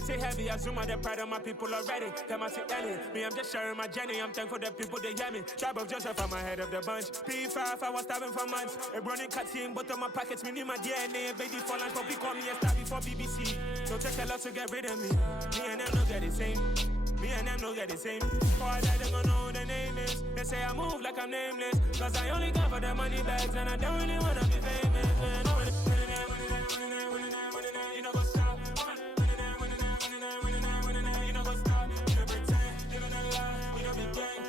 they say heavy, I zoom out the pride of my people already. Come on, see Ellie. Me, I'm just sharing my journey. I'm thankful the people, they hear me. Tribe of Joseph, I'm ahead of the bunch. P5, I was starving for months. A running cutscene, but on my pockets, me need my DNA. Baby, for lunch, but we call me a star before BBC. Don't take a lot to get rid of me. Me and them don't get the same. Me and them don't get the same. Before I die, they gonna know who the name is. They say I move like I'm nameless. Cause I only got for the money bags. And I don't really wanna be famous. You know, go stop. You know, go stop. You know, pretend. Living a lie. You know, be gang.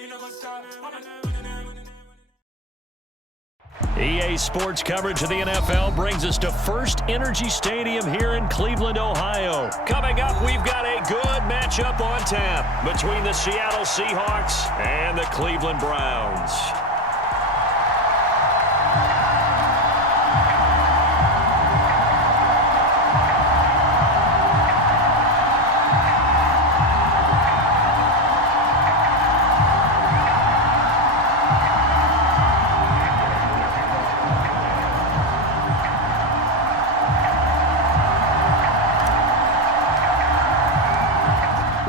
You know, go stop. EA Sports coverage of the NFL brings us to First Energy Stadium here in Cleveland, Ohio. Coming up, we've got a good matchup on tap between the Seattle Seahawks and the Cleveland Browns.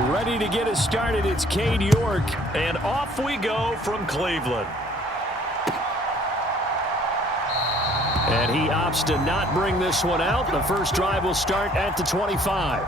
Ready to get us started, it's Cade York, and off we go from Cleveland. And he opts to not bring this one out. The first drive will start at the 25.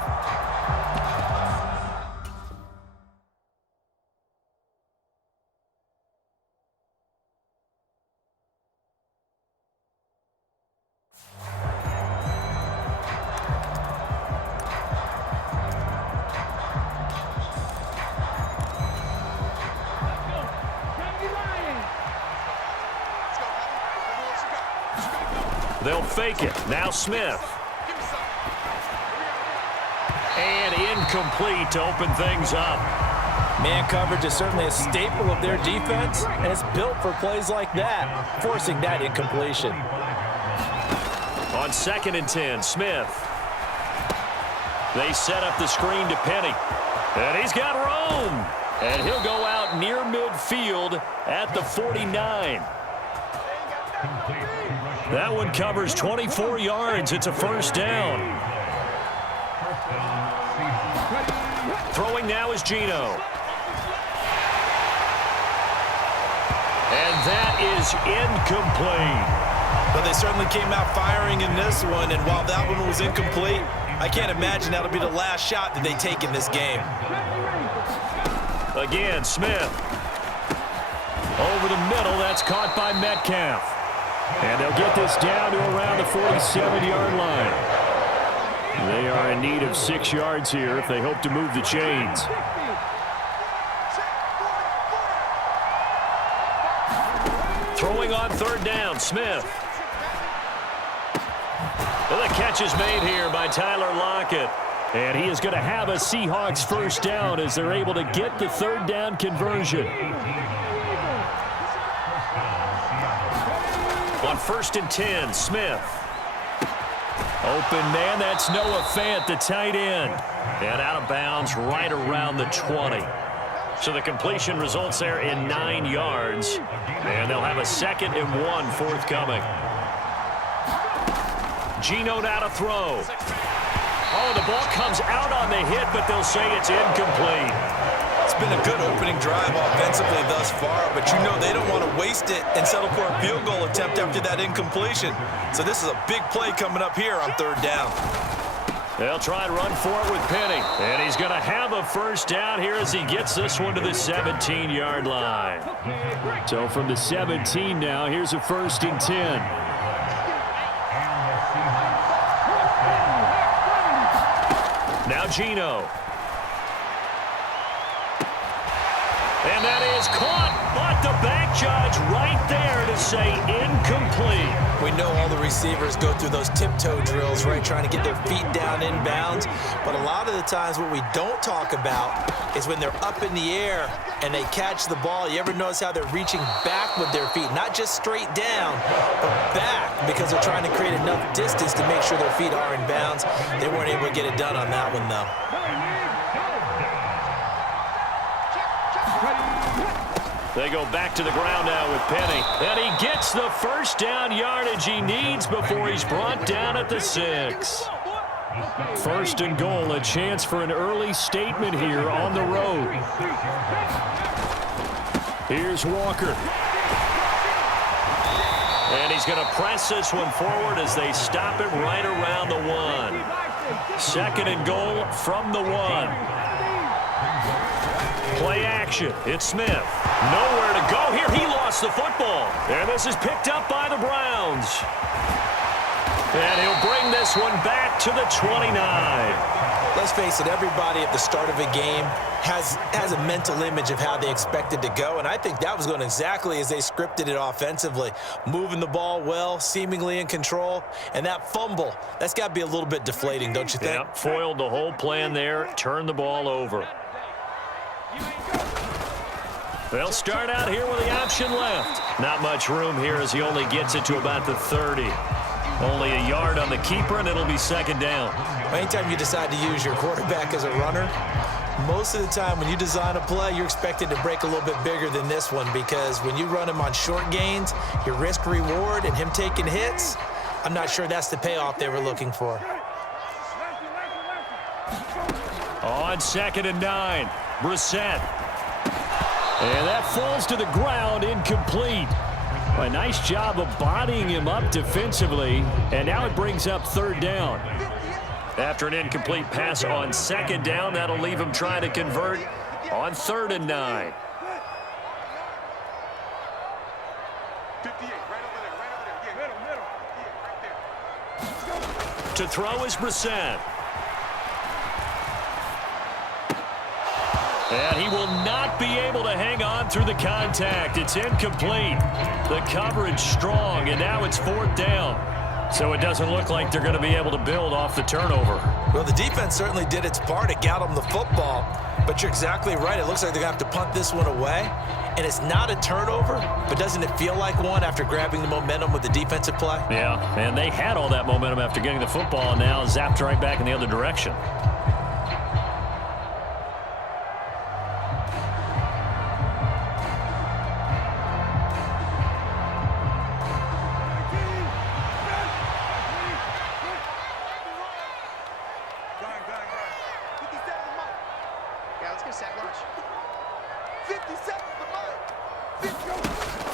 They'll fake it. Now Smith. And incomplete to open things up. Man coverage is certainly a staple of their defense, and it's built for plays like that, forcing that incompletion. On 2nd and 10, Smith. They set up the screen to Penny. And he's got room. And he'll go out near midfield at the 49. That one covers 24 yards. It's a first down. Throwing now is Geno. And that is incomplete. But they certainly came out firing in this one, and while that one was incomplete, I can't imagine that'll be the last shot that they take in this game. Again, Smith. Over the middle, that's caught by Metcalf. And they'll get this down to around the 47-yard line. They are in need of 6 yards here if they hope to move the chains. Throwing on 3rd down, Smith. Well, the catch is made here by Tyler Lockett. And he is going to have a Seahawks first down as they're able to get the 3rd down conversion. On 1st and 10, Smith. Open man, that's Noah Fant, the tight end. And out of bounds right around the 20. So the completion results there in 9 yards. And they'll have a 2nd and 1 forthcoming. Geno now to throw. Oh, the ball comes out on the hit, but they'll say it's incomplete. It's been a good opening drive offensively thus far, but you know they don't want to waste it and settle for a field goal attempt after that incompletion. So this is a big play coming up here on 3rd down. They'll try and run for it with Penny. And he's going to have a first down here as he gets this one to the 17-yard line. So from the 17 now, here's a 1st and 10. Now Geno. And that is caught, but the back judge right there to say incomplete. We know all the receivers go through those tiptoe drills, right, trying to get their feet down inbounds. But a lot of the times what we don't talk about is when they're up in the air and they catch the ball. You ever notice how they're reaching back with their feet? Not just straight down, but back, because they're trying to create enough distance to make sure their feet are in bounds. They weren't able to get it done on that one, though. They go back to the ground now with Penny. And he gets the first down yardage he needs before he's brought down at the 6. First and goal, a chance for an early statement here on the road. Here's Walker. And he's going to press this one forward as they stop it right around the 1. Second and goal from the 1. Play action. It's Smith. Nowhere to go here. He lost the football. And this is picked up by the Browns. And he'll bring this one back to the 29. Let's face it, everybody at the start of a game has a mental image of how they expect it to go, and I think that was going exactly as they scripted it offensively. Moving the ball well, seemingly in control, and that fumble, that's got to be a little bit deflating, don't you think? Yeah, foiled the whole plan there, turned the ball over. They'll start out here with the option left. Not much room here as he only gets it to about the 30. Only a yard on the keeper, and it'll be second down. Anytime you decide to use your quarterback as a runner, most of the time when you design a play, you're expected to break a little bit bigger than this one, because when you run him on short gains, your risk-reward and him taking hits, I'm not sure that's the payoff they were looking for. On 2nd and 9, Brissett. And that falls to the ground, incomplete. A nice job of bodying him up defensively, and now it brings up 3rd down. After an incomplete pass on 2nd down, that'll leave him trying to convert on 3rd and 9. To throw is Brissett. And he will not be able to hang on through the contact. It's incomplete. The coverage strong, and now it's 4th down. So it doesn't look like they're going to be able to build off the turnover. Well, the defense certainly did its part. It got them the football. But you're exactly right. It looks like they're going to have to punt this one away. And it's not a turnover, but doesn't it feel like one after grabbing the momentum with the defensive play? Yeah, and they had all that momentum after getting the football, and now zapped right back in the other direction.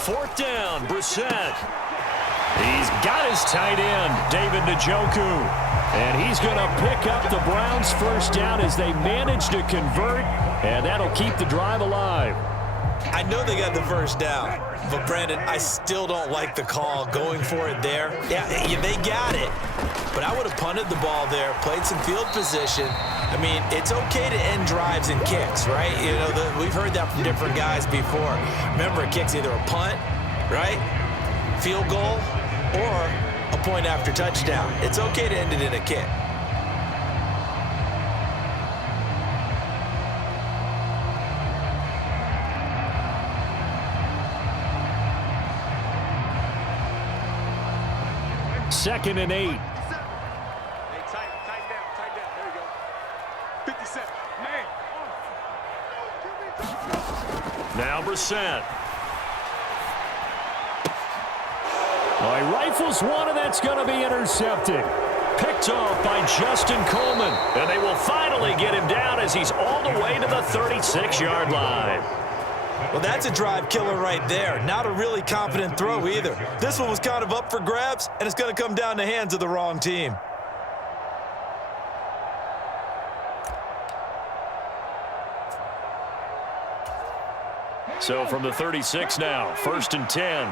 Fourth down, Brissett. He's got his tight end, David Njoku. And he's going to pick up the Browns' first down as they manage to convert, and that'll keep the drive alive. I know they got the first down, but Brandon, I still don't like the call going for it there. Yeah, they got it, but I would have punted the ball there, played some field position. I mean, it's okay to end drives and kicks, right? You know, we've heard that from different guys before. Remember, a kick's either a punt, right, field goal, or a point after touchdown. It's okay to end it in a kick. Second and 8. Hey, tight down. There you go. 57. Now Brissett. Well, he rifles one, and that's going to be intercepted. Picked off by Justin Coleman. And they will finally get him down as he's all the way to the 36-yard line. Well, that's a drive killer right there. Not a really confident throw either. This one was kind of up for grabs, and it's going to come down the hands of the wrong team. So from the 36 now, 1st and 10.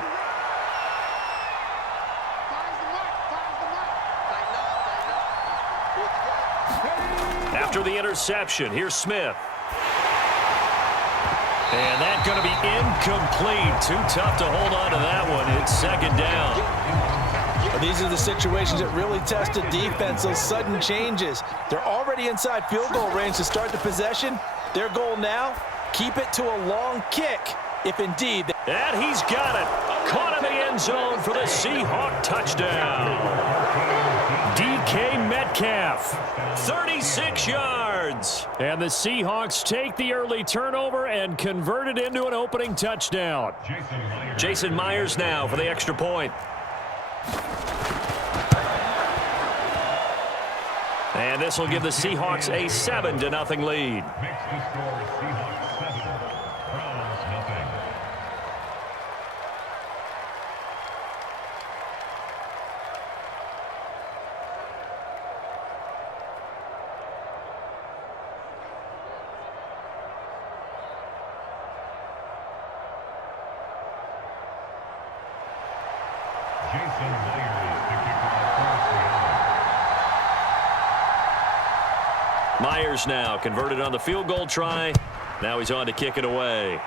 After the interception, here's Smith. And that's going to be incomplete. Too tough to hold on to that one. It's second down. These are the situations that really test a defense, those sudden changes. They're already inside field goal range to start the possession. Their goal now, keep it to a long kick, if indeed. And he's got it. Caught in the end zone for the Seahawk touchdown. DK Metcalf, 36 yards. yards. And the Seahawks take the early turnover and convert it into an opening touchdown. Jason Myers now for the extra point. And this will give the Seahawks a 7-0 lead. Myers now converted on the field goal try. Now he's on to kick it away.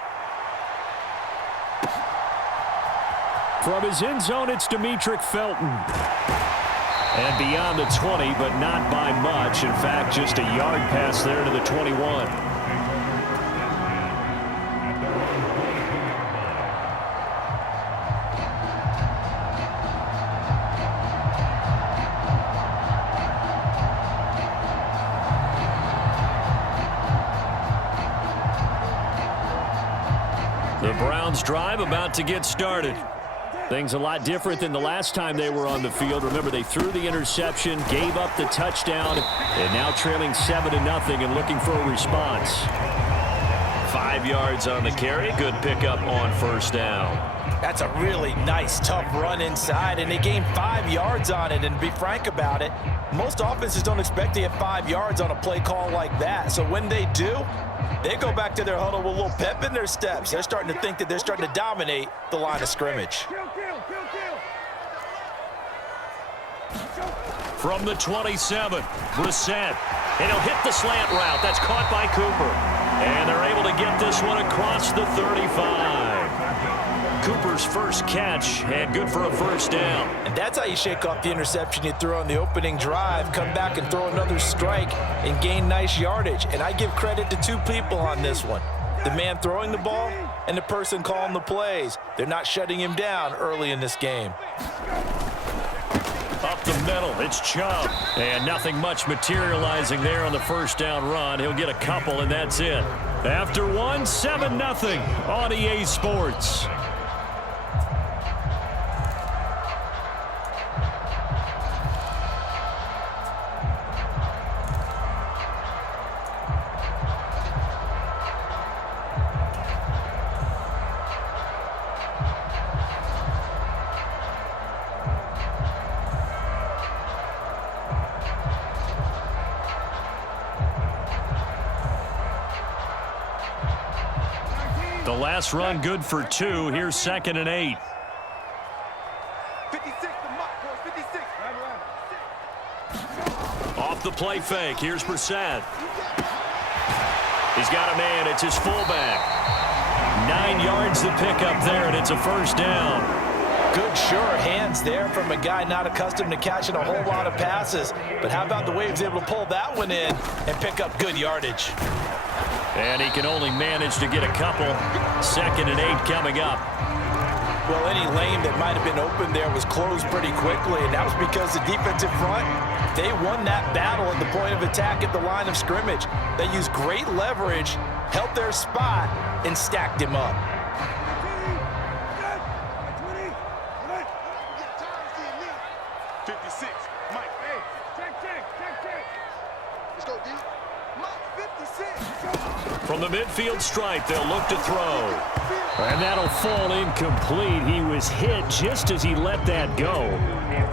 From his end zone, it's Demetric Felton. And beyond the 20, but not by much. In fact, just a yard pass there to the 21. The Browns drive about to get started. Things a lot different than the last time they were on the field. Remember, they threw the interception, gave up the touchdown, and now trailing 7-0 and looking for a response. 5 yards on the carry. Good pickup on first down. That's a really nice, tough run inside, and they gained 5 yards on it. And to be frank about it, most offenses don't expect to get 5 yards on a play call like that. So when they do, they go back to their huddle with a little pep in their steps. They're starting to think that they're starting to dominate the line of scrimmage. From the 27, Brissett. And he'll hit the slant route. That's caught by Cooper. And they're able to get this one across the 35. Cooper's first catch, and good for a first down. And that's how you shake off the interception you threw on the opening drive, come back and throw another strike and gain nice yardage. And I give credit to two people on this one. The man throwing the ball and the person calling the plays. They're not shutting him down early in this game. Up the middle, it's Chubb. And nothing much materializing there on the first down run. He'll get a couple, and that's it. After one, 7-0 on EA Sports. The last run good for 2. Here's 2nd and 8. 56, the mark, boys, 56. Off the play fake. Here's Brissett. He's got a man. It's his fullback. 9 yards to pick up there, and it's a first down. Good, sure hands there from a guy not accustomed to catching a whole lot of passes. But how about the way he was able to pull that one in and pick up good yardage? And he can only manage to get a couple. 2nd and 8 coming up. Well, any lane that might have been open there was closed pretty quickly, and that was because the defensive front, they won that battle at the point of attack at the line of scrimmage. They used great leverage, held their spot, and stacked him up. From the midfield stripe, they'll look to throw. And that'll fall incomplete. He was hit just as he let that go.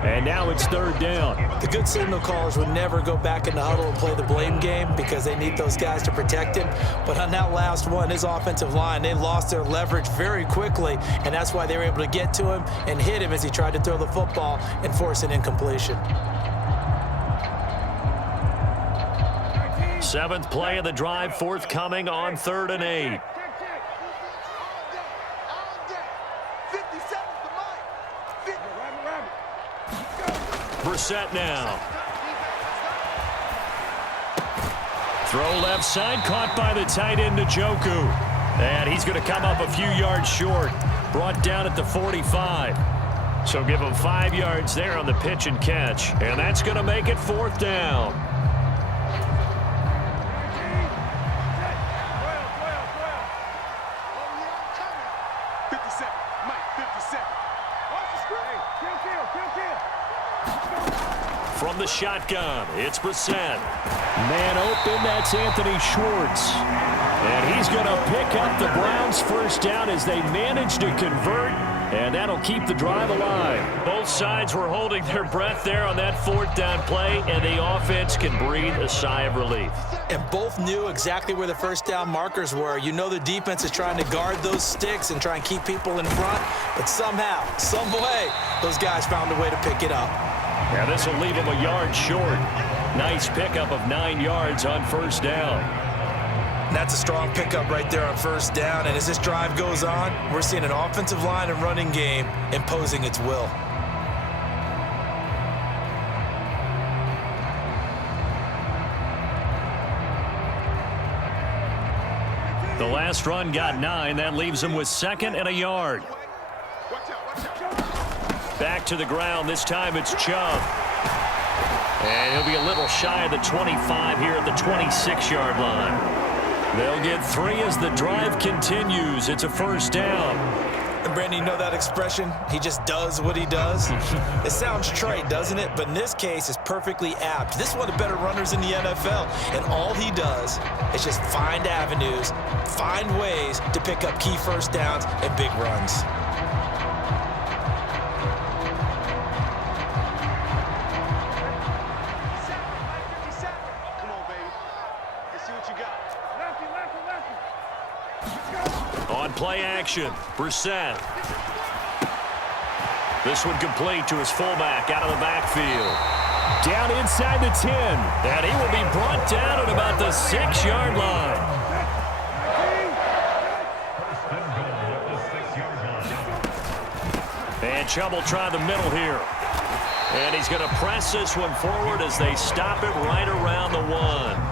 And now it's 3rd down. The good signal callers would never go back in the huddle and play the blame game because they need those guys to protect him. But on that last one, his offensive line, they lost their leverage very quickly, and that's why they were able to get to him and hit him as he tried to throw the football and force an incompletion. 7th play of the drive, forthcoming on 3rd and 8. Brissett now. Throw left side, caught by the tight end Njoku. And he's going to come up a few yards short. Brought down at the 45. So give him 5 yards there on the pitch and catch. And that's going to make it 4th down. From the shotgun, it's Brissett. Man open, that's Anthony Schwartz. And he's going to pick up the Browns' first down as they manage to convert, and that'll keep the drive alive. Both sides were holding their breath there on that fourth down play, and the offense can breathe a sigh of relief. And both knew exactly where the first down markers were. You know the defense is trying to guard those sticks and try and keep people in front, but somehow, some way, those guys found a way to pick it up. Now this will leave him a yard short. Nice pickup of 9 yards on first down. That's a strong pickup right there on first down, and as this drive goes on, we're seeing an offensive line and running game imposing its will. The last run got 9. That leaves him with 2nd and a yard. Back to the ground. This time it's Chubb. And he'll be a little shy of the 25 here at the 26-yard line. They'll get 3 as the drive continues. It's a first down. And Brandon, you know that expression? He just does what he does. It sounds trite, doesn't it? But in this case, it's perfectly apt. This is one of the better runners in the NFL. And all he does is just find avenues, find ways to pick up key first downs and big runs. On play action, Brissett. This one complete to his fullback out of the backfield. Down inside the 10. And he will be brought down at about the 6-yard line. And Chubb will try the middle here. And he's going to press this one forward as they stop it right around the 1.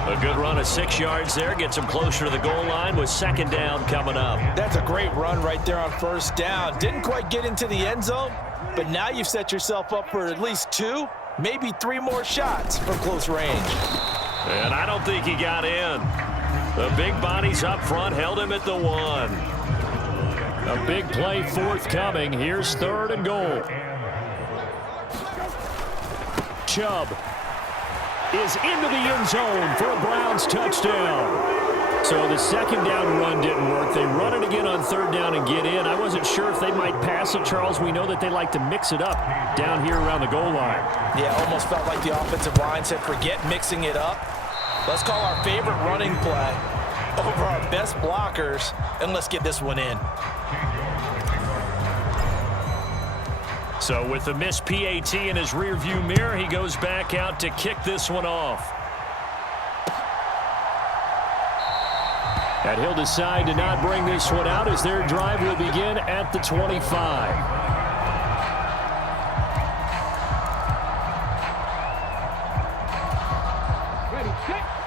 A good run of 6 yards there. Gets him closer to the goal line with 2nd down coming up. That's a great run right there on first down. Didn't quite get into the end zone, but now you've set yourself up for at least 2, maybe 3 more shots from close range. And I don't think he got in. The big bodies up front held him at the 1. A big play forthcoming. Here's 3rd and goal. Chubb is into the end zone for a Browns touchdown. So the 2nd down run didn't work. They run it again on 3rd down and get in. I wasn't sure if they might pass it, Charles. We know that they like to mix it up down here around the goal line. Yeah, almost felt like the offensive line said, forget mixing it up. Let's call our favorite running play over our best blockers, and let's get this one in. So with the missed PAT in his rearview mirror, he goes back out to kick this one off. And he'll decide to not bring this one out as their drive will begin at the 25.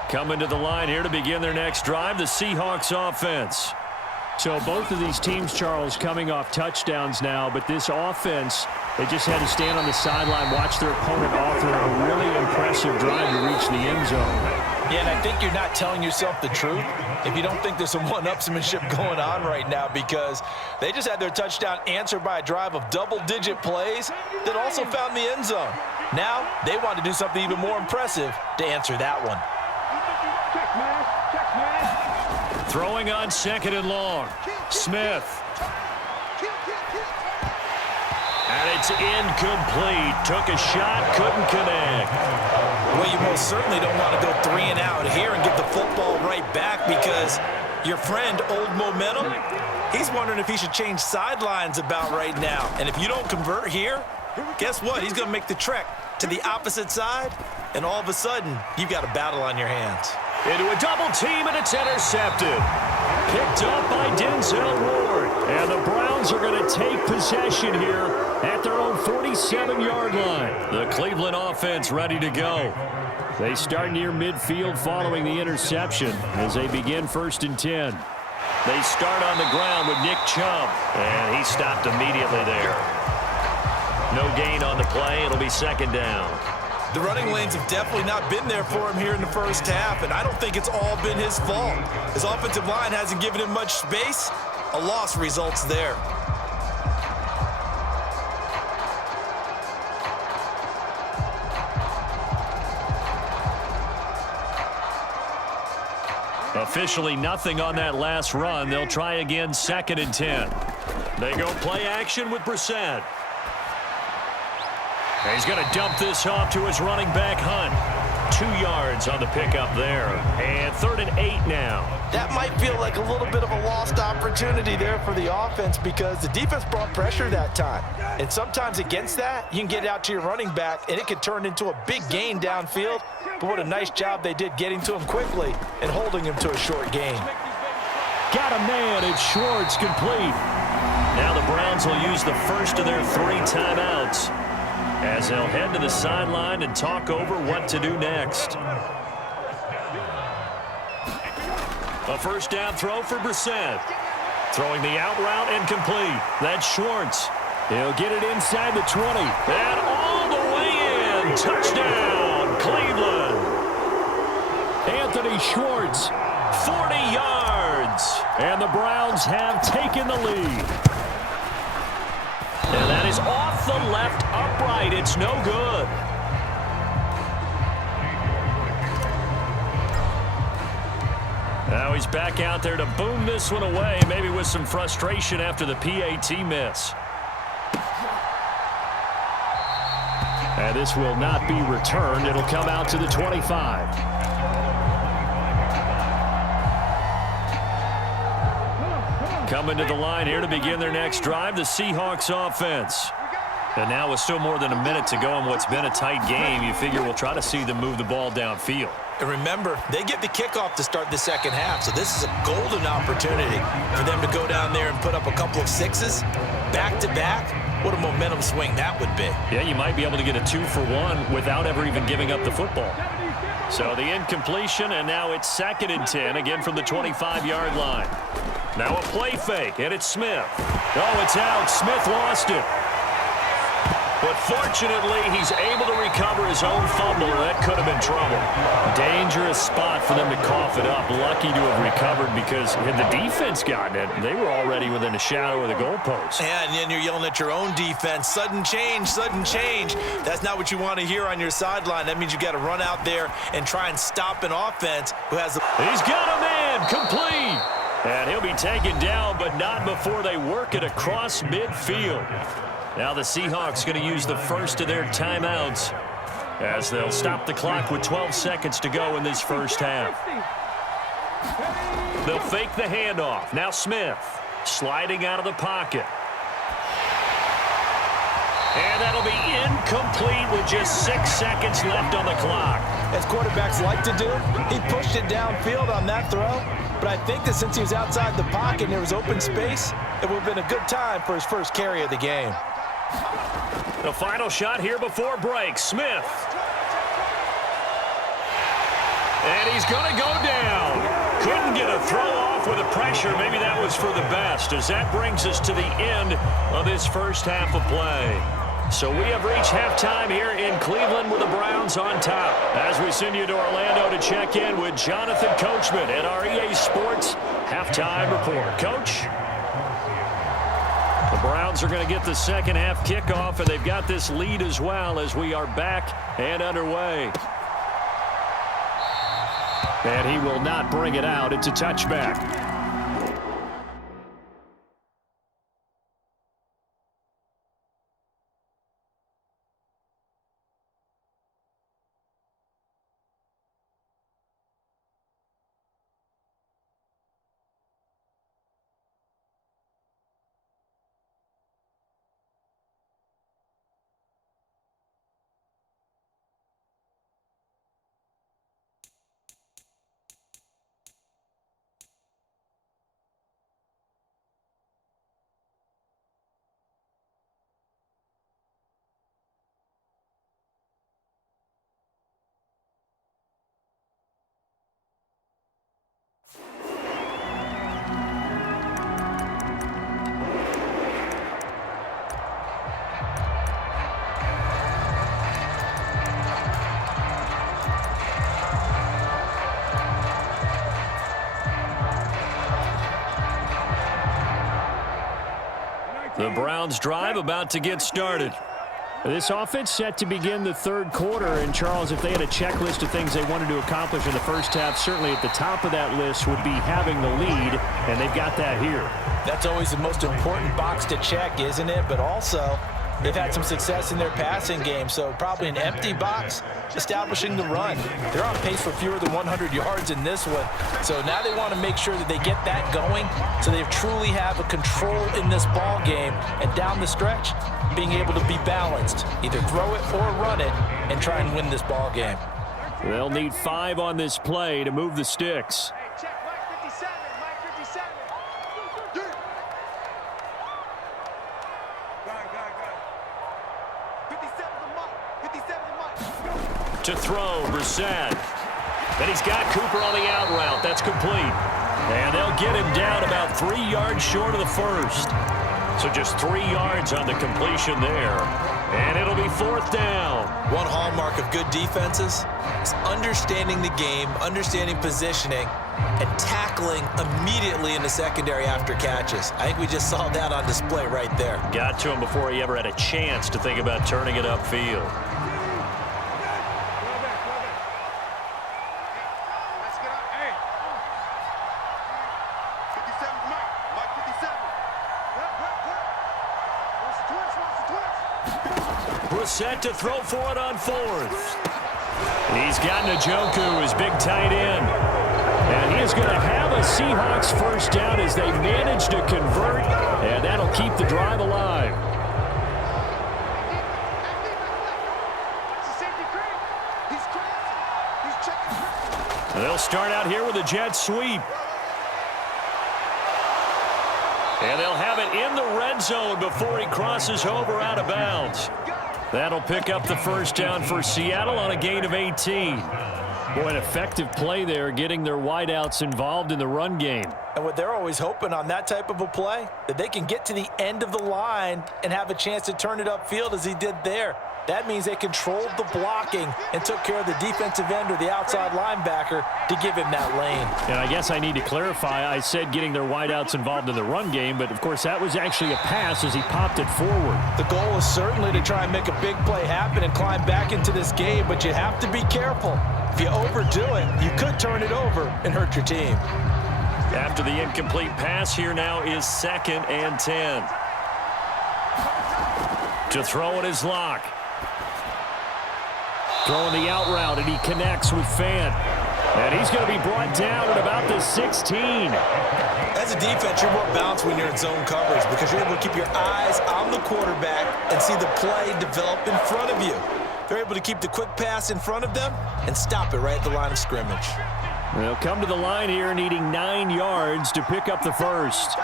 Coming to the line here to begin their next drive, the Seahawks offense. So both of these teams, Charles, coming off touchdowns now, but this offense, they just had to stand on the sideline, watch their opponent author a really impressive drive to reach the end zone. Yeah, and I think you're not telling yourself the truth if you don't think there's some one-upsmanship going on right now, because they just had their touchdown answered by a drive of double-digit plays that also found the end zone. Now they want to do something even more impressive to answer that one. Throwing on 2nd and long. Smith. And it's incomplete. Took a shot, couldn't connect. Well, you most certainly don't want to go 3 and out here and get the football right back, because your friend, Old Momentum, he's wondering if he should change sidelines about right now. And if you don't convert here, guess what? He's going to make the trek to the opposite side, and all of a sudden, you've got a battle on your hands. Into a double team, and it's intercepted. Picked up by Denzel Ward. And the Browns are going to take possession here at their own 47-yard line. The Cleveland offense ready to go. They start near midfield following the interception as they begin 1st and 10. They start on the ground with Nick Chubb, and he stopped immediately there. No gain on the play. It'll be 2nd down. The running lanes have definitely not been there for him here in the first half, and I don't think it's all been his fault. His offensive line hasn't given him much space. A loss results there. Officially nothing on that last run. They'll try again, 2nd and 10. They go play action with Brissett. He's going to dump this off to his running back, Hunt. 2 yards on the pickup there. And 3rd and 8 now. That might feel like a little bit of a lost opportunity there for the offense because the defense brought pressure that time. And sometimes against that, you can get out to your running back, and it could turn into a big gain downfield. But what a nice job they did getting to him quickly and holding him to a short gain. Got a man. It's Schwartz, complete. Now the Browns will use the first of their 3 timeouts as they'll head to the sideline and talk over what to do next. A first down throw for Brissett. Throwing the out route and complete. That's Schwartz. He'll get it inside the 20. And all the way in. Touchdown, Cleveland. Anthony Schwartz, 40 yards. And the Browns have taken the lead. And that is off the left upright. It's no good. Now he's back out there to boom this one away, maybe with some frustration after the PAT miss. And this will not be returned. It'll come out to the 25. Coming to the line here to begin their next drive, the Seahawks offense. And now with still more than a minute to go in what's been a tight game, you figure we'll try to see them move the ball downfield. And remember, they get the kickoff to start the second half, so this is a golden opportunity for them to go down there and put up a couple of 6s back-to-back. What a momentum swing that would be. Yeah, you might be able to get a 2-for-1 without ever even giving up the football. So the incompletion, and now it's 2nd and 10, again from the 25-yard line. Now a play fake, and it's Smith. Oh, it's out. Smith lost it. But fortunately, he's able to recover his own fumble. That could have been trouble. Dangerous spot for them to cough it up. Lucky to have recovered because had the defense gotten it, they were already within a shadow of the goalpost. Yeah, and then you're yelling at your own defense. Sudden change, sudden change. That's not what you want to hear on your sideline. That means you got to run out there and try and stop an offense who has the... He's got a man, complete. And he'll be taken down, but not before they work it across midfield. Now the Seahawks going to use the first of their timeouts as they'll stop the clock with 12 seconds to go in this first half. They'll fake the handoff. Now Smith sliding out of the pocket. And that'll be incomplete with just 6 seconds left on the clock. As quarterbacks like to do, he pushed it downfield on that throw. But I think that since he was outside the pocket and there was open space, it would have been a good time for his first carry of the game. The final shot here before break. Smith. And he's going to go down. Couldn't get a throw off with the pressure. Maybe that was for the best, as that brings us to the end of this first half of play. So we have reached halftime here in Cleveland with the Browns on top. As we send you to Orlando to check in with Jonathan Coachman at our EA Sports Halftime Report. Coach? The Browns are going to get the second half kickoff, and they've got this lead as well as we are back and underway. And he will not bring it out. It's a touchback. The Browns drive about to get started. This offense set to begin the third quarter. And, Charles, if they had a checklist of things they wanted to accomplish in the first half, certainly at the top of that list would be having the lead, and they've got that here. That's always the most important box to check, isn't it? But also, they've had some success in their passing game, so probably an empty box establishing the run. They're on pace for fewer than 100 yards in this one, so now they want to make sure that they get that going so they truly have a control in this ball game, and down the stretch, being able to be balanced, either throw it or run it, and try and win this ball game. They'll need 5 on this play to move the sticks. Hey, check Mike 57, Mike 57. Good. 57's a Mike. 57's a Mike. To throw, Brissett. And he's got Cooper on the out route. That's complete. And they'll get him down about 3 yards short of the first. So just 3 yards on the completion there. And it'll be 4th down. One hallmark of good defenses is understanding the game, understanding positioning, and tackling immediately in the secondary after catches. I think we just saw that on display right there. Got to him before he ever had a chance to think about turning it upfield. Let's get out. Hey. 57's Mike. Mike 57. What's the twist? What's the twist? Brissett to throw for it on 4th. He's got Njoku, his big tight end. And he is going to have a Seahawks first down as they manage to convert, and that'll keep the drive alive. They'll start out here with a jet sweep. And they'll have it in the red zone before he crosses over out of bounds. That'll pick up the first down for Seattle on a gain of 18. Boy, an effective play there, getting their wideouts involved in the run game. And what they're always hoping on that type of a play, that they can get to the end of the line and have a chance to turn it upfield as he did there. That means they controlled the blocking and took care of the defensive end or the outside linebacker to give him that lane. And I guess I need to clarify, I said getting their wideouts involved in the run game, but of course that was actually a pass as he popped it forward. The goal is certainly to try and make a big play happen and climb back into this game, but you have to be careful. If you overdo it, you could turn it over and hurt your team. After the incomplete pass, here now is 2nd and 10. To throw it is Locke. Throwing the out route, and he connects with Fant. And he's going to be brought down at about the 16. As a defense, you're more balanced when you're in zone coverage because you're able to keep your eyes on the quarterback and see the play develop in front of you. They're able to keep the quick pass in front of them and stop it right at the line of scrimmage. They'll come to the line here needing 9 yards to pick up the first.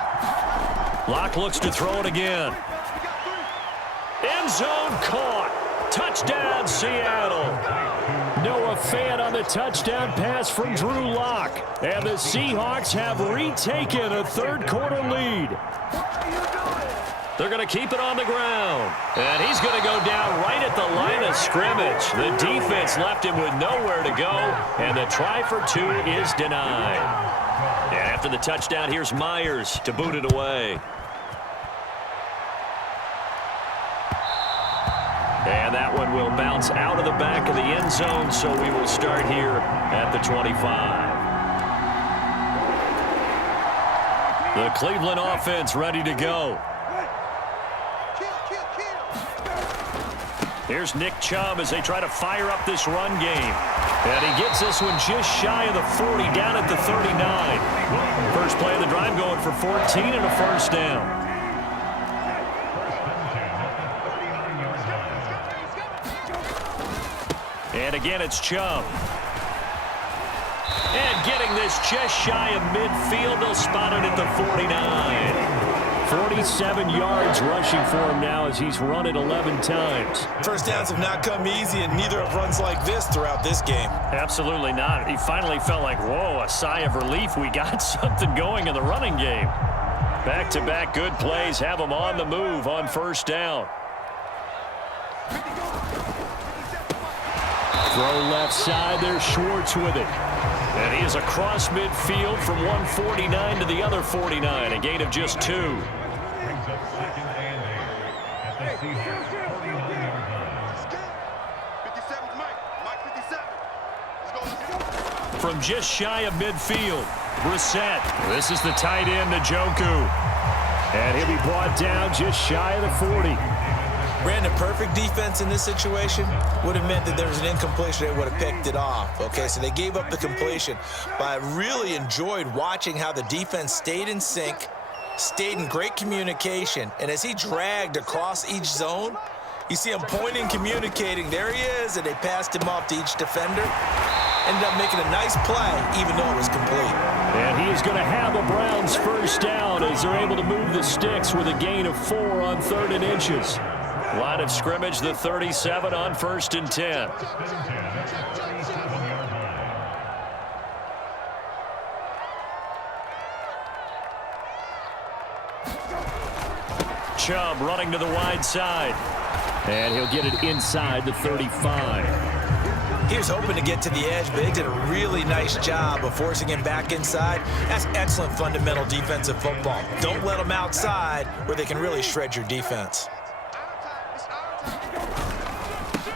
Locke looks to throw it again. End zone caught. Touchdown, Seattle. Noah Fant on the touchdown pass from Drew Lock. And the Seahawks have retaken a third-quarter lead. They're going to keep it on the ground. And he's going to go down right at the line of scrimmage. The defense left him with nowhere to go. And the try for 2 is denied. And after the touchdown, here's Myers to boot it away. And that one will bounce out of the back of the end zone, so we will start here at the 25. The Cleveland offense ready to go. Here's Nick Chubb as they try to fire up this run game. And he gets this one just shy of the 40, down at the 39. First play of the drive going for 14 and a first down. And again, it's Chubb. And getting this just shy of midfield, they'll spot it at the 49. 47 yards rushing for him now as he's run it 11 times. First downs have not come easy, and neither have runs like this throughout this game. Absolutely not. He finally felt like, whoa, a sigh of relief. We got something going in the running game. Back-to-back good plays have him on the move on first down. Throw left side, there's Schwartz with it. And he is across midfield from 149 to the other 49, a gain of just 2. From just shy of midfield, Brissett. This is the tight end, Njoku. And he'll be brought down just shy of the 40. Brandon, perfect defense in this situation would have meant that there was an incompletion. They would have picked it off. Okay, so they gave up the completion. But I really enjoyed watching how the defense stayed in sync, stayed in great communication. And as he dragged across each zone, you see him pointing, communicating. There he is, and they passed him off to each defender. Ended up making a nice play, even though it was complete. And he is going to have the Browns first down as they're able to move the sticks with a gain of 4 on 3rd and inches. Line of scrimmage, the 37 on 1st and 10. Chubb running to the wide side. And he'll get it inside the 35. He was hoping to get to the edge, but they did a really nice job of forcing him back inside. That's excellent fundamental defensive football. Don't let them outside where they can really shred your defense.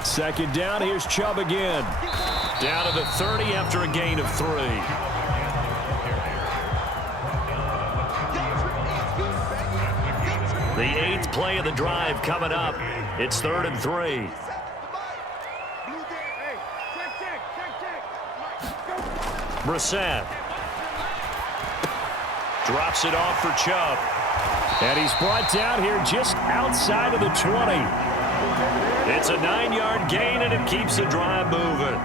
2nd down, here's Chubb again. Down to the 30 after a gain of 3. The 8th play of the drive coming up. It's 3rd and 3. Brissett drops it off for Chubb. And he's brought down here just outside of the 20. It's a 9-yard gain, and it keeps the drive moving.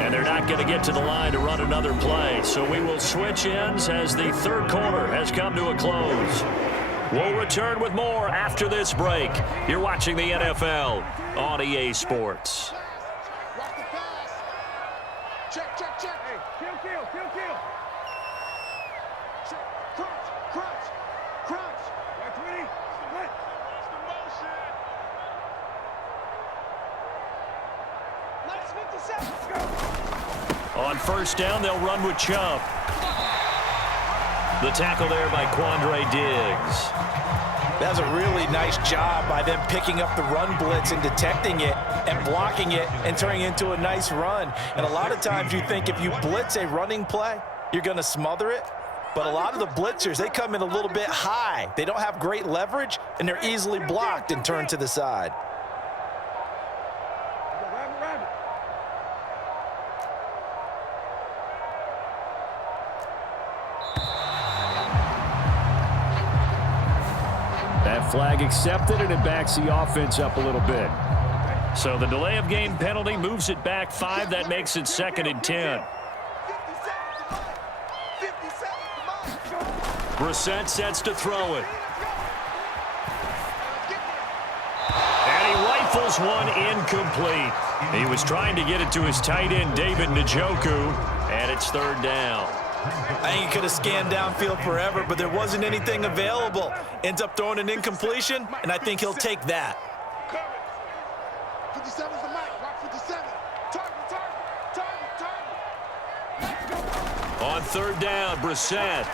And they're not going to get to the line to run another play. So we will switch ends as the 3rd quarter has come to a close. We'll return with more after this break. You're watching the NFL on EA Sports. Check, check, check. Hey, kill, kill, kill, kill. Check, crunch, crunch, crunch. Right, 20. Split. It's the motion. Last 57. Let's go. On 1st down, they'll run with Chubb. The tackle there by Quandre Diggs. That was a really nice job by them picking up the run blitz and detecting it and blocking it and turning it into a nice run. And a lot of times you think if you blitz a running play, you're going to smother it. But a lot of the blitzers, they come in a little bit high. They don't have great leverage, and they're easily blocked and turned to the side. That flag accepted, and it backs the offense up a little bit. So the delay of game penalty moves it back 5. That makes it 2nd and 10. Brissett sets to throw it. And he rifles one incomplete. He was trying to get it to his tight end, David Njoku, and it's 3rd down. I think he could have scanned downfield forever, but there wasn't anything available. Ends up throwing an incompletion, and I think he'll take that. 57's the mic. Rock 57. Target, target, target, target. On 3rd down, Brissett.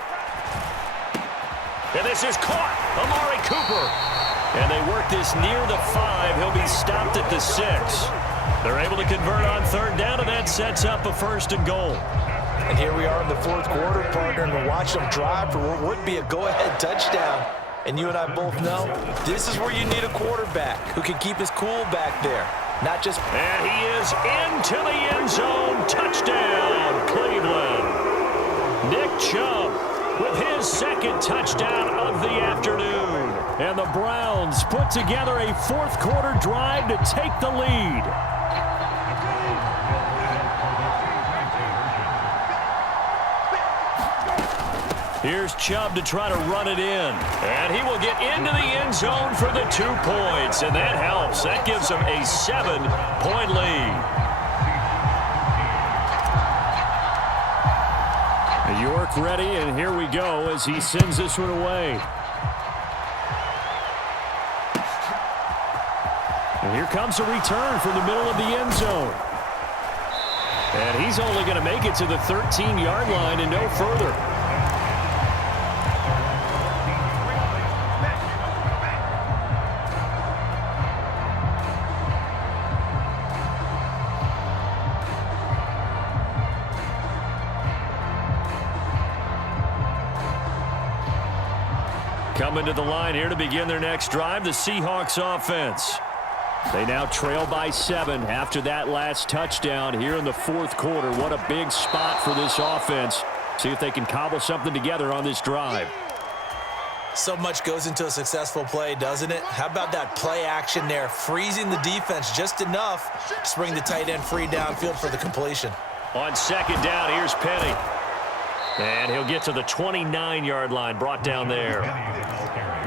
And this is caught. Amari Cooper. And they work this near the 5. He'll be stopped at the 6. They're able to convert on 3rd down, and that sets up a 1st and goal. And here we are in the 4th quarter, partner, and we're watching them drive for what would be a go-ahead touchdown. And you and I both know this is where you need a quarterback who can keep his cool back there. Not just... And he is into the end zone. Touchdown, Cleveland. Nick Chubb with his 2nd touchdown of the afternoon. And the Browns put together a 4th quarter drive to take the lead. Here's Chubb to try to run it in. And he will get into the end zone for the 2 points. And that helps. That gives him a 7-point lead. York ready, and here we go as he sends this one away. And here comes a return from the middle of the end zone. And he's only going to make it to the 13-yard line and no further. Coming to the line here to begin their next drive, the Seahawks offense. They now trail by 7 after that last touchdown here in the fourth quarter. What a big spot for this offense. See if they can cobble something together on this drive. So much goes into a successful play, doesn't it? How about that play action there, freezing the defense just enough to bring the tight end free downfield for the completion. On second down, here's Penny. And he'll get to the 29-yard line, brought down there.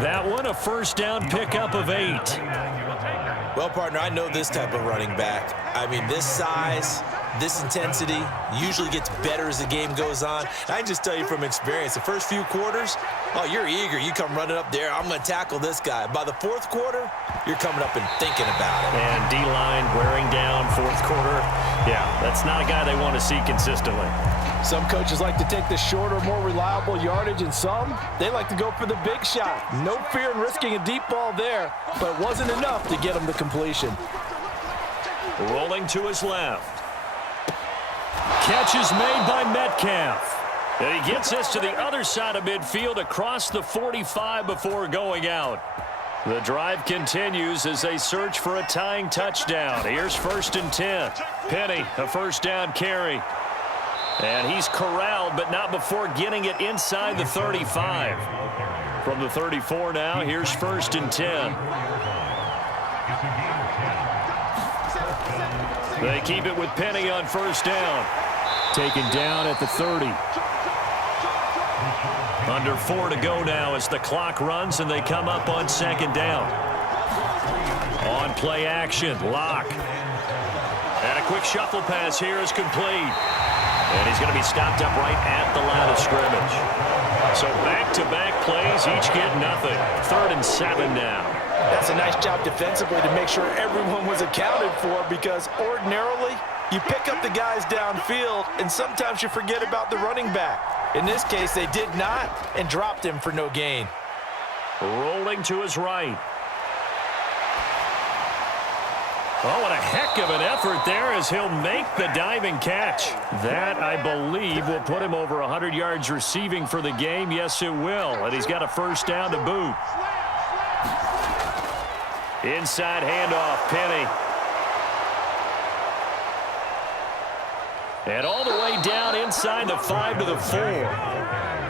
That one, a first down pickup of 8. Well, partner, I know this type of running back. I mean, this size, this intensity usually gets better as the game goes on. And I can just tell you from experience, the first few quarters, oh, you're eager. You come running up there, I'm going to tackle this guy. By the fourth quarter, you're coming up and thinking about it. And D-line wearing down fourth quarter. Yeah, that's not a guy they want to see consistently. Some coaches like to take the shorter, more reliable yardage, and some, they like to go for the big shot. No fear in risking a deep ball there, but it wasn't enough to get him to completion. Rolling to his left. Catch is made by Metcalf. And he gets us to the other side of midfield across the 45 before going out. The drive continues as they search for a tying touchdown. Here's 1st and 10. Penny, a first down carry. And he's corralled, but not before getting it inside the 35. From the 34 now, here's 1st and 10. They keep it with Penny on first down. Taken down at the 30. Under 4 to go now as the clock runs and they come up on second down. On play action, Locke. And a quick shuffle pass here is complete. And he's going to be stopped up right at the line of scrimmage. So back-to-back plays, each get nothing. 3rd and 7 now. That's a nice job defensively to make sure everyone was accounted for, because ordinarily you pick up the guys downfield and sometimes you forget about the running back. In this case, they did not and dropped him for no gain. Rolling to his right. Oh, what a heck of an effort there as he'll make the diving catch. That, I believe, will put him over 100 yards receiving for the game. Yes, it will. And he's got a first down to boot. Inside handoff, Penny. And all the way down inside the 5 to the 4.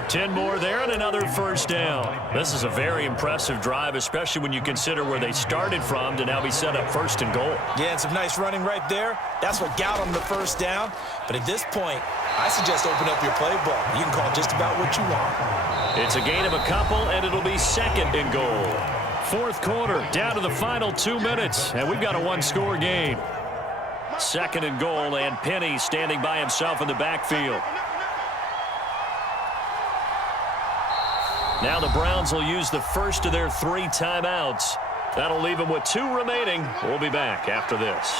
10 more there and another first down. This is a very impressive drive, especially when you consider where they started from to now be set up 1st and goal. Yeah, and some nice running right there. That's what got them the first down. But at this point, I suggest open up your playbook. You can call just about what you want. It's a gain of a couple, and it'll be 2nd and goal. 4th quarter, down to the final 2 minutes, and we've got a one-score game. 2nd and goal, and Penny standing by himself in the backfield. Now the Browns will use the first of their 3 timeouts. That'll leave them with 2 remaining. We'll be back after this.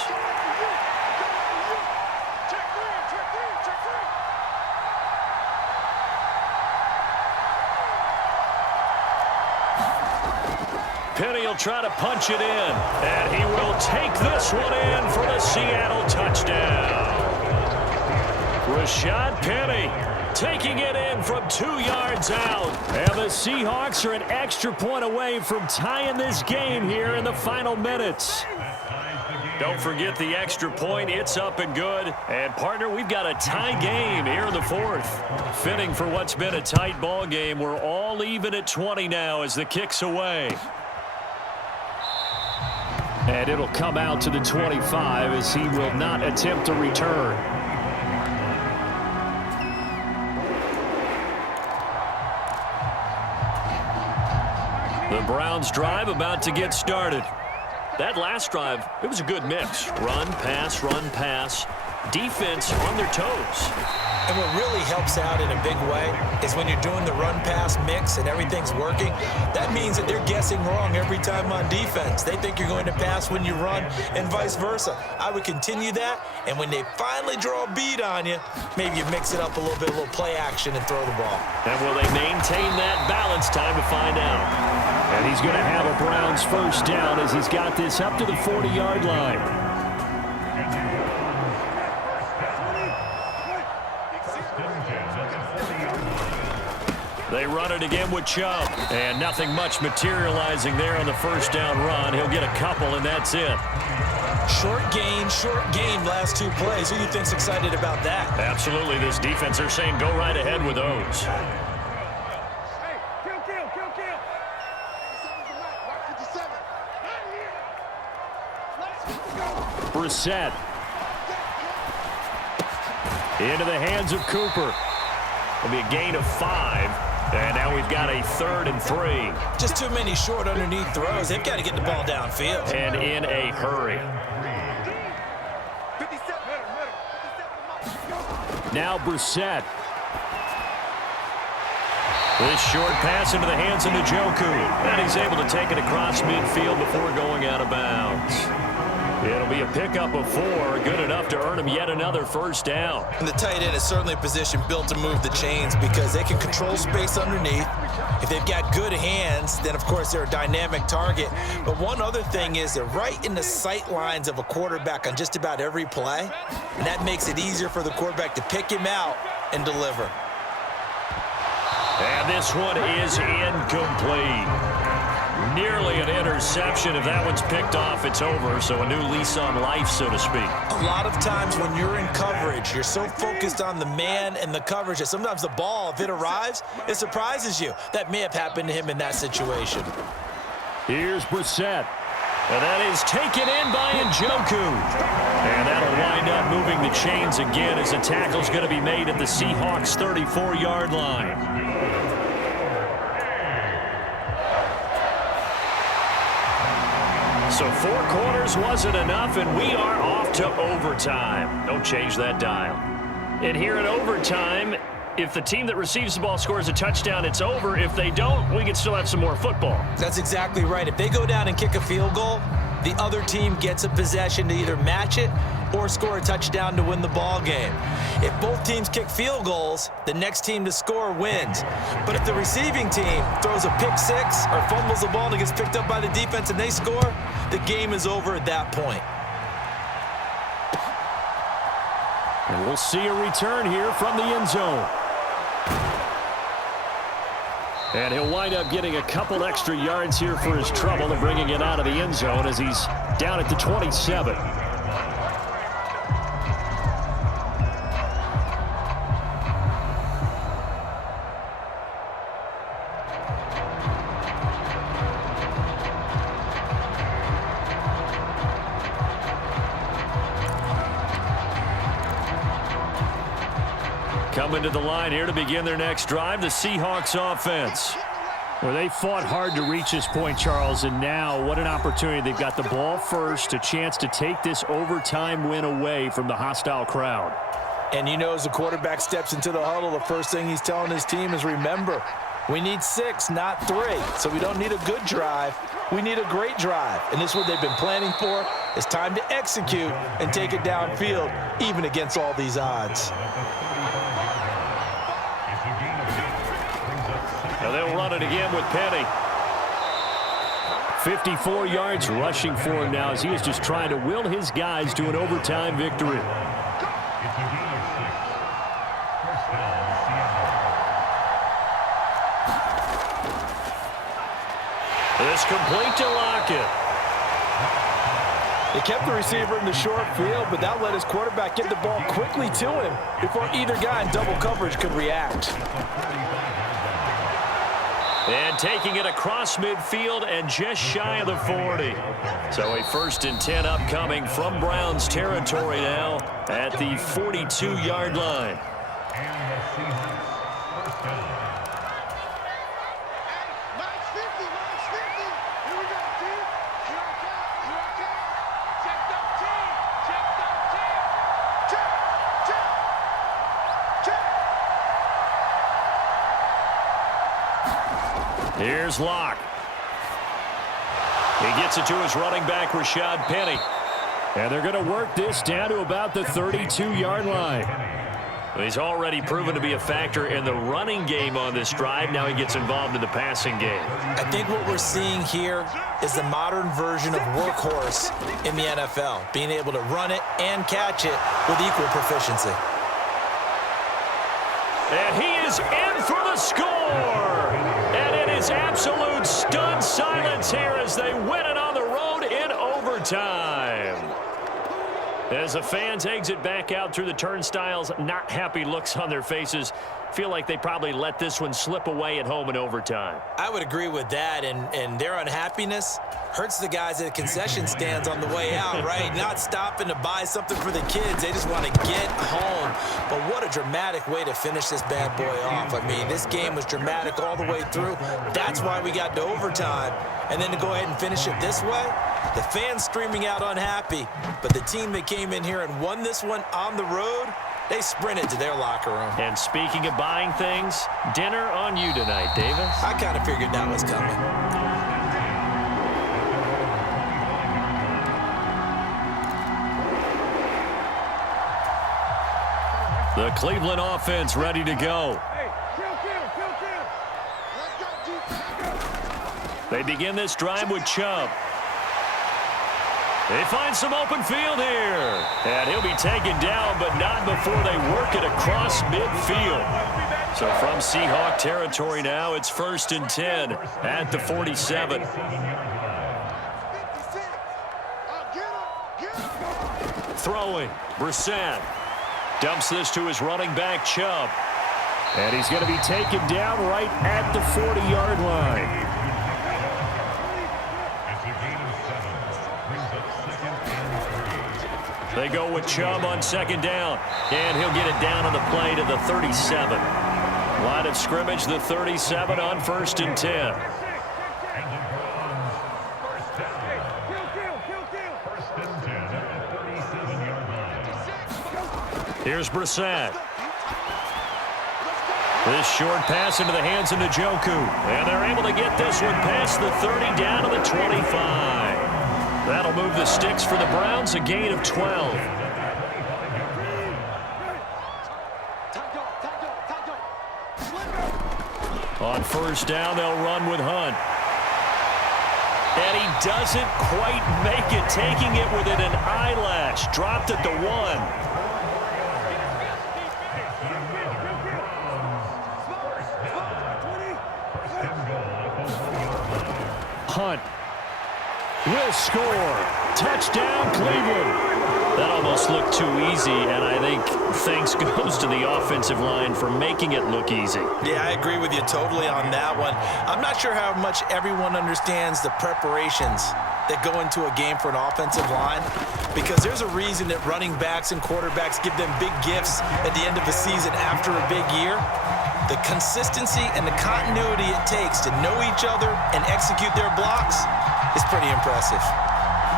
Penny will try to punch it in, and he will take this one in for the Seattle touchdown. Rashad Penny taking it in from 2 yards out. And the Seahawks are an extra point away from tying this game here in the final minutes. Don't forget the extra point. It's up and good. And, partner, we've got a tie game here in the 4th. Fitting for what's been a tight ball game. We're all even at 20 now as the kick's away. And it'll come out to the 25 as he will not attempt to return. The Browns drive about to get started. That last drive, it was a good mix. Run, pass, defense on their toes. And what really helps out in a big way is when you're doing the run-pass mix and everything's working, that means that they're guessing wrong every time on defense. They think you're going to pass when you run and vice versa. I would continue that, and when they finally draw a beat on you, maybe you mix it up a little little play action and throw the ball. And will they maintain that balance? Time to find out. And he's going to have a Browns first down as he's got this up to the 40-yard line. They run it again with Chubb. And nothing much materializing there on the first down run. He'll get a couple, and that's it. Short game, last two plays. Who do you think's excited about that? Absolutely. This defense, they're saying go right ahead with those. Hey, kill. Brissett. Into the hands of Cooper. It'll be a gain of 5. And now we've got a 3rd and 3. Just too many short underneath throws. They've got to get the ball downfield. And in a hurry. Now Brissett. This short pass into the hands of Njoku. And he's able to take it across midfield before going out of bounds. It'll be a pickup of 4, good enough to earn him yet another first down. And the tight end is certainly a position built to move the chains because they can control space underneath. If they've got good hands, then, of course, they're a dynamic target. But one other thing is they're right in the sight lines of a quarterback on just about every play, and that makes it easier for the quarterback to pick him out and deliver. And this one is incomplete. Nearly an interception. If that one's picked off, it's over. So a new lease on life, so to speak. A lot of times when you're in coverage, you're so focused on the man and the coverage that sometimes the ball, if it arrives, it surprises you. That may have happened to him in that situation. Here's Brissett. And that is taken in by Njoku. And that'll wind up moving the chains again as the tackle's going to be made at the Seahawks' 34-yard line. So 4 quarters wasn't enough, and we are off to overtime. Don't change that dial. And here in overtime, if the team that receives the ball scores a touchdown, it's over. If they don't, we can still have some more football. That's exactly right. If they go down and kick a field goal, the other team gets a possession to either match it or score a touchdown to win the ball game. If both teams kick field goals, the next team to score wins. But if the receiving team throws a pick 6 or fumbles the ball and it gets picked up by the defense and they score, the game is over at that point. And we'll see a return here from the end zone. And he'll wind up getting a couple extra yards here for his trouble and bringing it out of the end zone as he's down at the 27. Coming to the line here to begin their next drive, the Seahawks offense. Well, they fought hard to reach this point, Charles, and now what an opportunity. They've got the ball first, a chance to take this overtime win away from the hostile crowd. And you know, as the quarterback steps into the huddle, the first thing he's telling his team is, remember, we need 6, not 3. So we don't need a good drive. We need a great drive. And this is what they've been planning for. It's time to execute and take it downfield, even against all these odds. Now they'll run it again with Penny. 54 yards rushing for him now as he is just trying to will his guys to an overtime victory. This complete to Lockett. They kept the receiver in the short field, but that let his quarterback get the ball quickly to him before either guy in double coverage could react. And taking it across midfield and just shy of the 40. So a 1st and 10 upcoming from Browns territory now at the 42-yard line. Check. Here's Locke. He gets it to his running back, Rashad Penny. And they're going to work this down to about the 32-yard line. He's already proven to be a factor in the running game on this drive. Now he gets involved in the passing game. I think what we're seeing here is the modern version of workhorse in the NFL, being able to run it and catch it with equal proficiency. And he is in for the score. And it is absolute stunned silence here as they win it on the road in overtime. As the fans exit back out through the turnstiles, not happy looks on their faces. Feel like they probably let this one slip away at home in overtime. I would agree with that, and their unhappiness hurts the guys at the concession stands on the way out, right? Not stopping to buy something for the kids. They just want to get home. But what a dramatic way to finish this bad boy off. I mean, this game was dramatic all the way through. That's why we got to overtime. And then to go ahead and finish it this way, the fans screaming out unhappy. But the team that came in here and won this one on the road, they sprinted to their locker room. And speaking of buying things, dinner on you tonight, Davis. I kind of figured that was coming. The Cleveland offense ready to go. They begin this drive with Chubb. They find some open field here. And he'll be taken down, but not before they work it across midfield. So from Seahawk territory now, it's 1st and 10 at the 47. Throwing, Brissett. Dumps this to his running back, Chubb. And he's going to be taken down right at the 40-yard line. They go with Chubb on 2nd down, and he'll get it down on the play to the 37. Line of scrimmage, the 37 on 1st and 10. Here's Brissett. This short pass into the hands of Njoku, and they're able to get this one past the 30 down to the 25. That'll move the sticks for the Browns, a gain of 12. On 1st down, they'll run with Hunt. And he doesn't quite make it, taking it within an eyelash. Dropped at the 1. Hunt will score. Touchdown, Cleveland. That almost looked too easy, and I think thanks goes to the offensive line for making it look easy. Yeah, I agree with you totally on that one. I'm not sure how much everyone understands the preparations that go into a game for an offensive line, because there's a reason that running backs and quarterbacks give them big gifts at the end of the season after a big year. The consistency and the continuity it takes to know each other and execute their blocks is pretty impressive.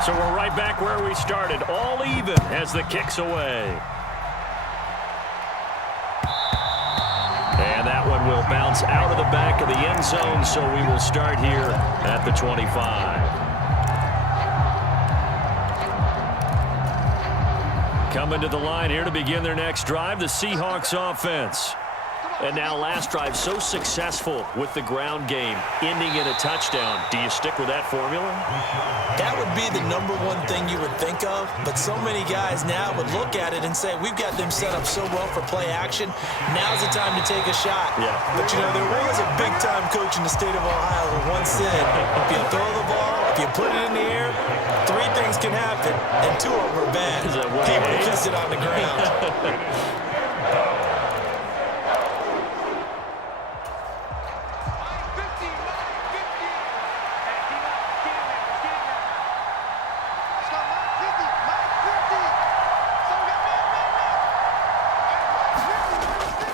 So we're right back where we started, all even as the kick's away. And that one will bounce out of the back of the end zone, so we will start here at the 25. Coming to the line here to begin their next drive, the Seahawks offense. And now last drive so successful with the ground game, ending in a touchdown. Do you stick with that formula? That would be the number one thing you would think of, but so many guys now would look at it and say, we've got them set up so well for play action, now's the time to take a shot. Yeah. But, you know, there was a big-time coach in the state of Ohio who once said, if you throw the ball, if you put it in the air, 3 things can happen, and 2 of them are bad. People kiss it on the ground.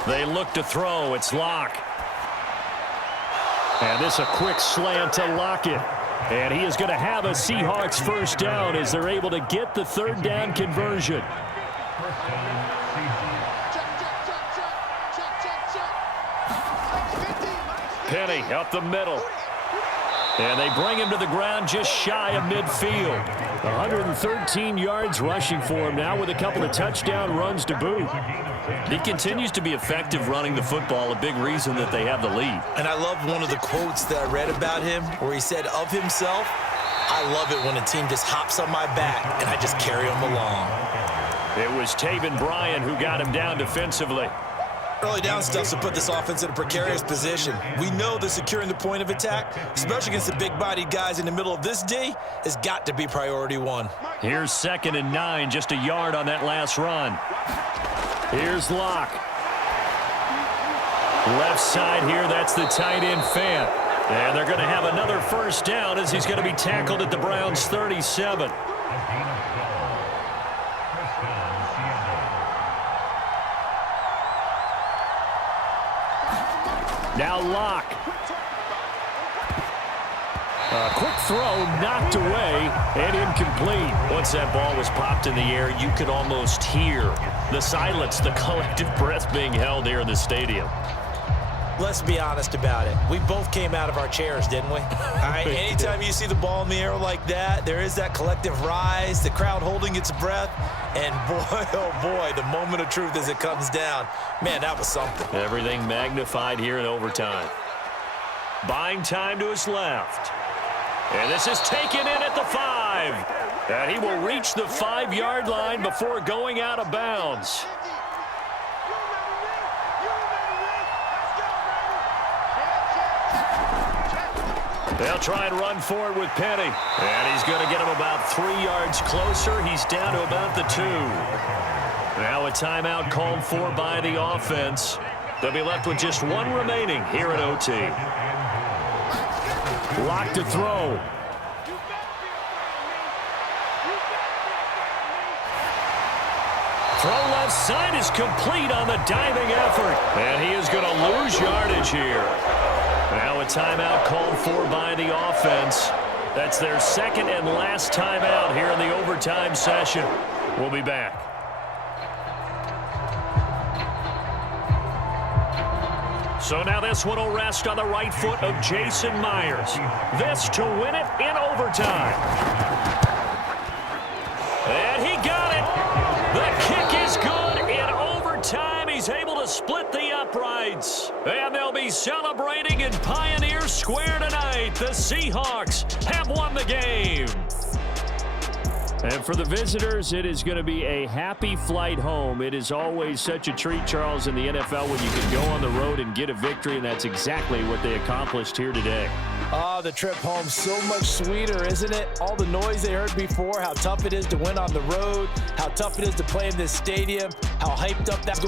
They look to throw. It's Locke. And this a quick slant to Lockett. And he is going to have a Seahawks 1st down as they're able to get the 3rd down conversion. Penny up the middle. And they bring him to the ground just shy of midfield. 113 yards rushing for him now with a couple of touchdown runs to boot. He continues to be effective running the football, a big reason that they have the lead. And I love one of the quotes that I read about him where he said of himself, "I love it when a team just hops on my back and I just carry them along." It was Taven Bryan who got him down defensively. Early down stuff to put this offense in a precarious position. We know that securing the point of attack, especially against the big-bodied guys in the middle of this D, has got to be priority one. Here's 2nd and 9, just a yard on that last run. Here's Locke. Left side here, that's the tight end Fant. And they're going to have another first down as he's going to be tackled at the Browns' 37. Now Locke. A quick throw knocked away and incomplete. Once that ball was popped in the air, you could almost hear the silence, the collective breath being held here in the stadium. Let's be honest about it. We both came out of our chairs, didn't we? All right, anytime you see the ball in the air like that, there is that collective rise, the crowd holding its breath, and boy, oh boy, the moment of truth as it comes down. Man, that was something. Everything magnified here in overtime. Buying time to his left. And this is taken in at the 5. And he will reach the 5-yard line before going out of bounds. They'll try and run forward with Penny. And he's going to get him about 3 yards closer. He's down to about the 2. Now a timeout called for by the offense. They'll be left with just 1 remaining here at OT. Locke to throw. Throw left side is complete on the diving effort. And he is going to lose yardage here. Now a timeout called for by the offense. That's their 2nd and last timeout here in the overtime session. We'll be back. So now this one will rest on the right foot of Jason Myers. This to win it in overtime. And he got it. The kick is good in overtime. He's able to split the uprights. And they'll be celebrating in Pioneer Square tonight. The Seahawks have won the game. And for the visitors, it is going to be a happy flight home. It is always such a treat, Charles, in the NFL when you can go on the road and get a victory, and that's exactly what they accomplished here today. Oh, the trip home so much sweeter, isn't it? All the noise they heard before, how tough it is to win on the road, how tough it is to play in this stadium, how hyped up that